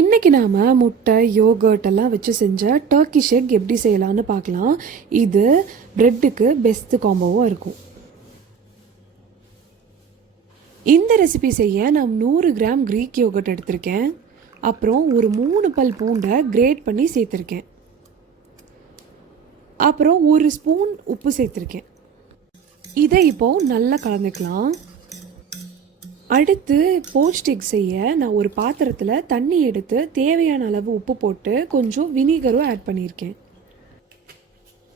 இன்றைக்கி நாம் முட்டை யோகர்ட் எல்லாம் வச்சு செஞ்ச டர்க்கிஷ் எக் எப்படி செய்யலான்னு பார்க்கலாம். இது ப்ரெட்டுக்கு பெஸ்ட்டு காம்போவாக இருக்கும். இந்த ரெசிபி செய்ய நான் 100 கிராம் க்ரீக் யோகர்ட் எடுத்திருக்கேன். அப்புறம் ஒரு 3 பல் பூண்டை கிரேட் பண்ணி சேர்த்துருக்கேன். அப்புறம் 1 ஸ்பூன் உப்பு சேர்த்துருக்கேன். இதை இப்போது நல்லா கலந்துக்கலாம். அடுத்து போச்ட் எக் செய்ய நான் ஒரு பாத்திரத்தில் தண்ணி எடுத்து தேவையான அளவு உப்பு போட்டு கொஞ்சம் வினிகரும் ஆட் பண்ணியிருக்கேன்.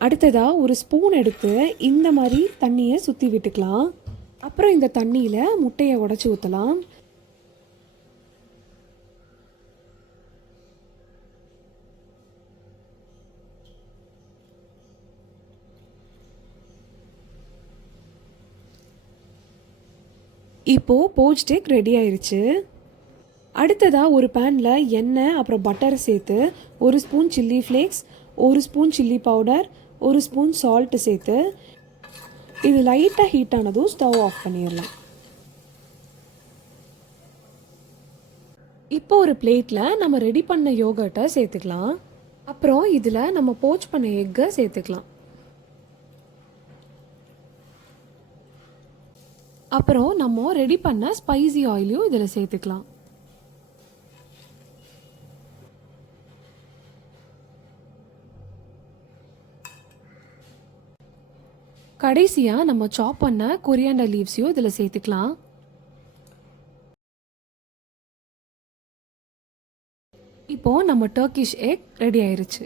அடுத்ததாக ஒரு ஸ்பூன் எடுத்து இந்த மாதிரி தண்ணியை சுற்றி விட்டுக்கலாம். அப்புறம் இந்த தண்ணியில் முட்டையை உடச்சி ஊற்றலாம். இப்போது போச்ட் எக் ரெடி ஆயிடுச்சு. அடுத்ததாக ஒரு பேனில் எண்ணெய் அப்புறம் பட்டரை சேர்த்து 1 spoon chilli flakes, 1 spoon chilli powder, 1 spoon salt சேர்த்து இது லைட்டாக ஹீட் ஆனதும் ஸ்டவ் ஆஃப் பண்ணிடலாம். இப்போ ஒரு பிளேட்டில் நம்ம ரெடி பண்ண யோகர்ட்டை சேர்த்துக்கலாம். அப்புறம் இதில் நம்ம போச் பண்ண எக்கை சேர்த்துக்கலாம். அப்புறம் நம்ம ரெடி பண்ண ஸ்பைசி ஆயிலையும் இதில் சேர்த்துக்கலாம். கடைசியாக நம்ம சாப் பண்ண கொரியாண்டர் லீவ்ஸையும் இதில் சேர்த்துக்கலாம். இப்போது நம்ம டர்க்கிஷ் எக் ரெடி ஆயிருச்சு.